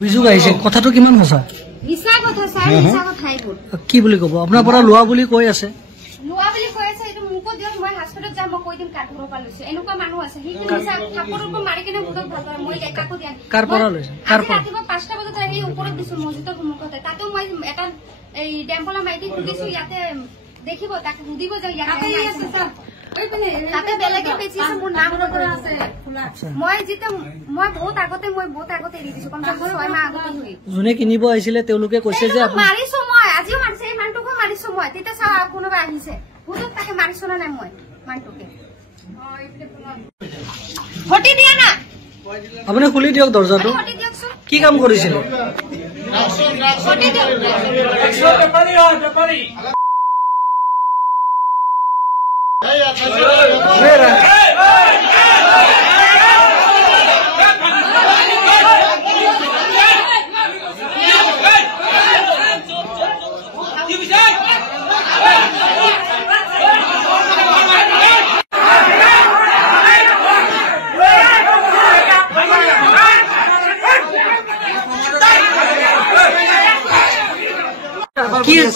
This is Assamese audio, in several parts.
অভিযোগ আহিছে কথাটো কিমান সঁচা মিছা কথা স্যাৰ মিছা কথা এইবোৰ কি বুলি কব আপোনাৰ পৰা লোৱা বুলি কৈ আছে এইটো মুকো দিও মই হস্পিটালত যাম মই কৈ দিম কাৰ পৰা পালৈছে এনেকুৱা মানুহ আছে হি কি মিছা থাপৰৰ ওপৰ মাৰি কিনে বুটক ভাল কৰে মই একাকো দিয়া কাৰ পৰা লৈছে কাৰ পৰা ৰাতিপুৱা 5টা বজাত আহি ওপৰত দিছো মছজিদৰ সন্মুখতে তাতো মই এটা এই ডেম্পলা মাইটি খুদিছো ইয়াতে দেখিব তাক সুধিব যে ইয়াতে আছে স্যার তাতে বেলেগে পেছিছে মোৰ নাম পৰা আছে মই জিতে মই বহুত আগতে এৰি দিছো কম কম 6 মাহ আগতে হৈ জুনে কিনিব আহিছিলে তেওঁলোকে কৈছে যে আপুনি মাৰিছো মই আজিও মাৰিছে এই মানটোকো মাৰিছো মই তিতে চা কোনোবা আহিছে বুঝক তাকে মাৰিছো না নাই মই মানটোকে হটি দিয়া না আপুনি খুলি দিয়ক দরজাটো কি কাম কৰিছিল হটি দিয়ক বেপাৰী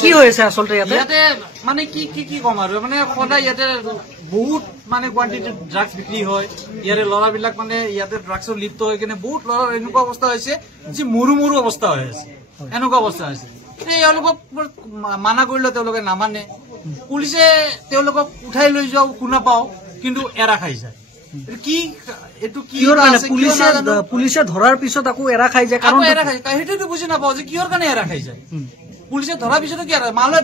কি হৈছে আসলতে ইয়াতে মানে কি কম আৰু মানে সদায় ইয়াতে বহুত মানে কোৱান্টিটি ড্ৰাগছ বিক্ৰী হয় ইয়াৰে ল'ৰাবিলাক মানে ইয়াতে ড্ৰাগছৰ লিপ্ত হৈ কিনে বহুত ল'ৰাৰ এনেকুৱা অৱস্থা হৈছে যে মৰু অৱস্থা হৈ আছে এনেকুৱা অৱস্থা হৈছে তেওঁলোকক মানা কৰিলেও তেওঁলোকে নামানে পুলিচে তেওঁলোকক উঠাই লৈ যাওঁ শুনা পাওঁ কিন্তু এৰা খাই যায় কি এইটো কি পুলিচে ধৰাৰ পিছত আকৌ এৰা খাই যায় কাৰণ এৰা খাই সেইটোতো বুজি নাপাওঁ যে কিহৰ কাৰণে এৰা খাই যায় পুলিচে ধৰাৰ পিছতো কি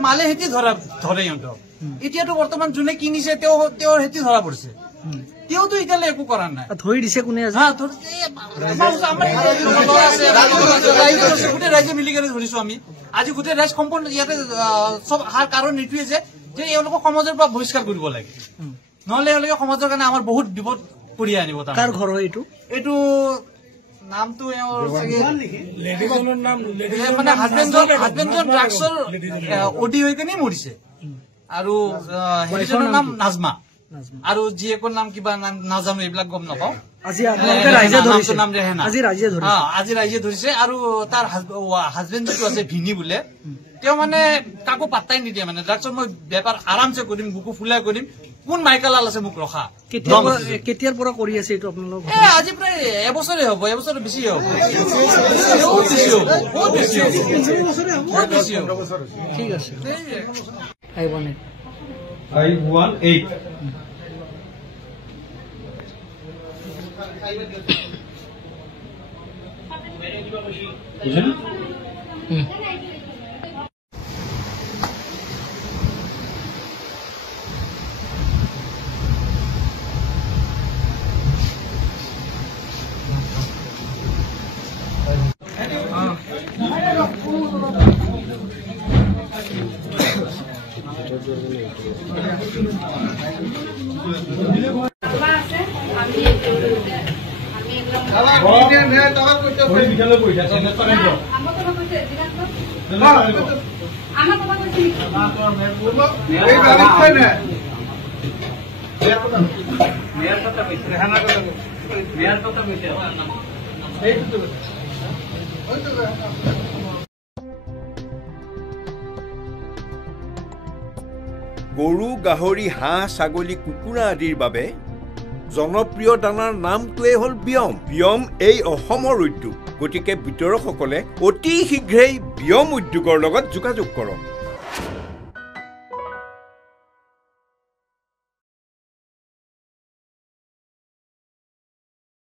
মালে হেতি ধৰে সিহঁতক এতিয়াতো বৰ্তমান যোনে কিনিছে তেওঁৰ হেতি ধৰা পৰিছে তেওঁতো এতিয়ালৈ একো কৰা নাই ধৰি দিছে কোনে গোটেই ৰাইজে মিলি কেনে ধৰিছো আমি আজি গোটেই ৰাইজ সম্পূৰ্ণ ইয়াতে চব হাৰ কাৰণ এইটোৱে যে এওঁলোকক সমাজৰ পৰা বহিষ্কাৰ কৰিব লাগে নহলে এওঁলোকে সমাজৰ কাৰণে আমাৰ বহুত বিপদ কঢ়িয়াই আনিব কাৰ ঘৰ হয় এইটো নামটো মানে হাজবেণ্ডজন ড্ৰাগছৰ অডি হৈ কিনে মৰিছে আৰু হেৰিজনৰ নাম নাজমা আৰু জীয়েকৰ নাম কিবা নাজানো এইবিলাক গম নাপাওঁ আজি ৰাইজে ধৰিছে আৰু তাৰ হাজবেণ্ড যিটো আছে ভিনি বোলে তেওঁ মানে কাকো পাত্তাই নিদিয়ে মানে ড্ৰাগছৰ মই বেপাৰ আৰামছে কৰিম বুকু ফুলাই কৰিম কোন মাইকালাল আছে মোক ৰখা কেতিয়াৰ পৰা কৰি আছে এইটো আপোনালোক আজি প্ৰায় এবছৰে হ'ব এবছৰ বেছি হ'ব ঠিক আছে গৰু গাহৰি হাঁহ ছাগলী কুকুৰা আদিৰ বাবে জনপ্ৰিয় দানাৰ নামটোৱে হ'ল বিয়ম এই অসমৰ উদ্যোগ গতিকে বিতৰকসকলে অতি শীঘ্ৰেই বিয়ম উদ্যোগৰ লগত যোগাযোগ কৰক